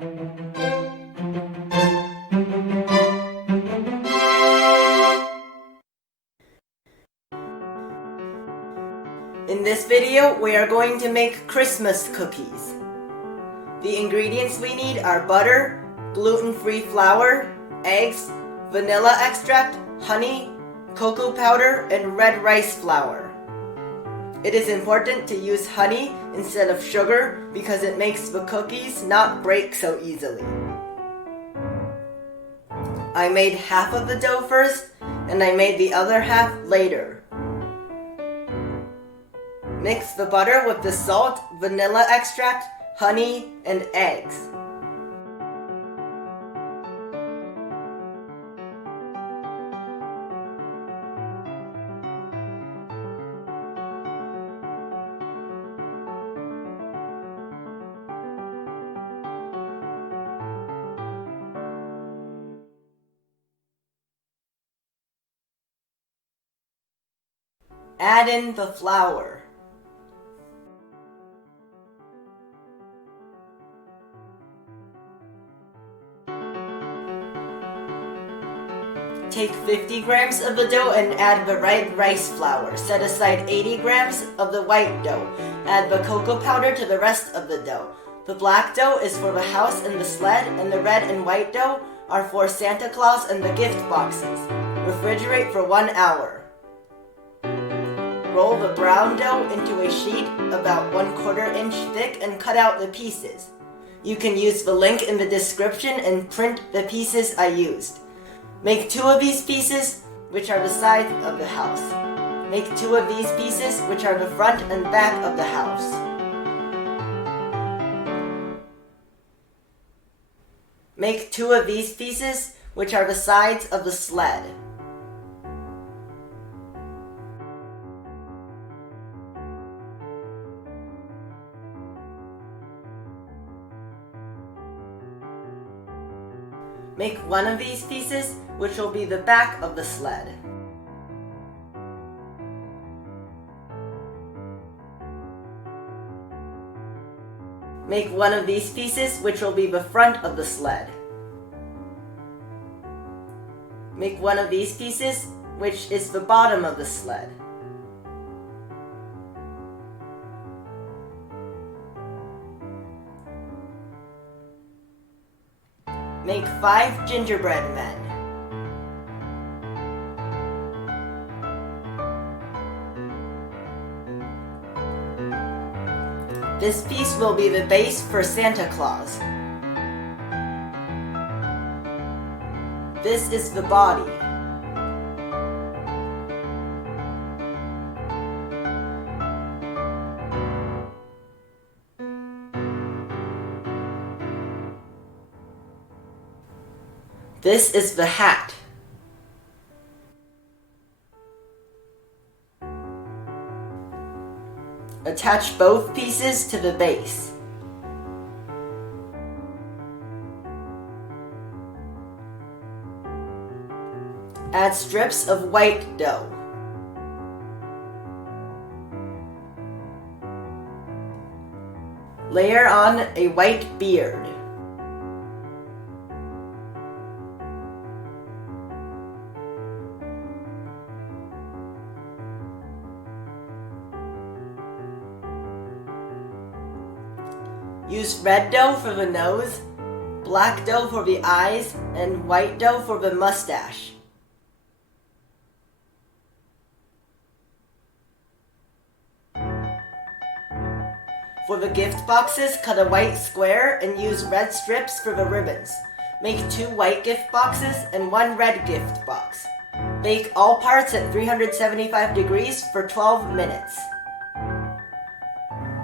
In this video, we are going to make Christmas cookies. The ingredients we need are butter, gluten-free flour, eggs, vanilla extract, honey, cocoa powder, and red rice flour. It is important to use honey instead of sugar because it makes the cookies not break so easily. I made half of the dough first, and I made the other half later. Mix the butter with the salt, vanilla extract, honey, and eggs. Add in the flour. Take 50 grams of the dough and add the red rice flour. Set aside 80 grams of the white dough. Add the cocoa powder to the rest of the dough. The black dough is for the house and the sled, and the red and white dough are for Santa Claus and the gift boxes. Refrigerate for 1 hour. Roll the brown dough into a sheet about 1/4 inch thick and cut out the pieces. You can use the link in the description and print the pieces I used. Make 2 of these pieces, which are the sides of the house. Make 2 of these pieces, which are the front and back of the house. Make 2 of these pieces, which are the sides of the sled. Make 1 of these pieces, which will be the back of the sled. Make 1 of these pieces, which will be the front of the sled. Make 1 of these pieces, which is the bottom of the sled. Make 5 gingerbread men. This piece will be the base for Santa Claus. This is the body. This is the hat. Attach both pieces to the base. Add strips of white dough. Layer on a white beard. Use red dough for the nose, black dough for the eyes, and white dough for the mustache. For the gift boxes, cut a white square and use red strips for the ribbons. Make 2 white gift boxes and 1 red gift box. Bake all parts at 375 degrees for 12 minutes.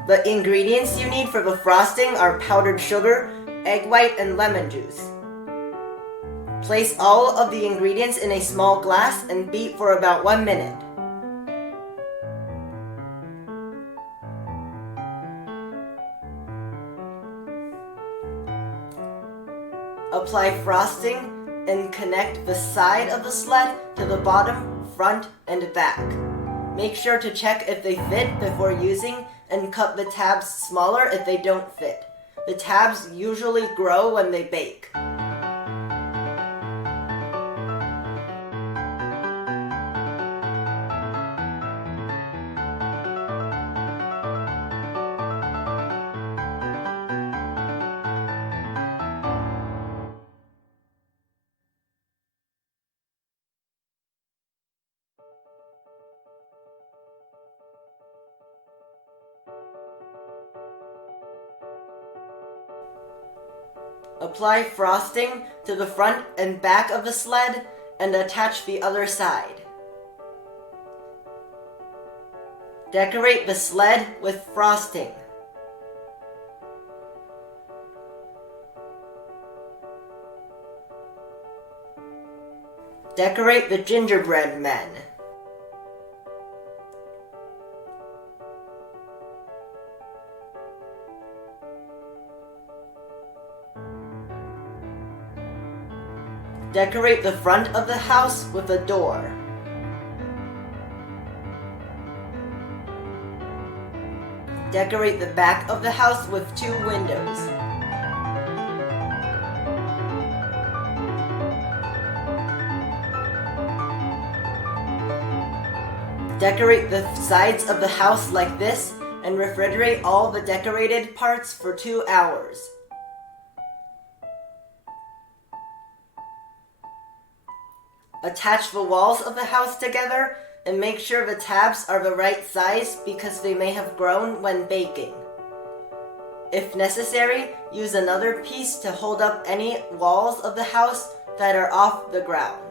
The ingredients you need for the frosting are powdered sugar, egg white, and lemon juice. Place all of the ingredients in a small glass and beat for about 1 minute. Apply frosting and connect the side of the sled to the bottom, front, and back. Make sure to check if they fit before using and cut the tabs smaller if they don't fit. The tabs usually grow when they bake. Apply frosting to the front and back of the sled and attach the other side. Decorate the sled with frosting. Decorate the gingerbread men. Decorate the front of the house with a door. Decorate the back of the house with 2 windows. Decorate the sides of the house like this and refrigerate all the decorated parts for 2 hours. Attach the walls of the house together and make sure the tabs are the right size because they may have grown when baking. If necessary, use another piece to hold up any walls of the house that are off the ground.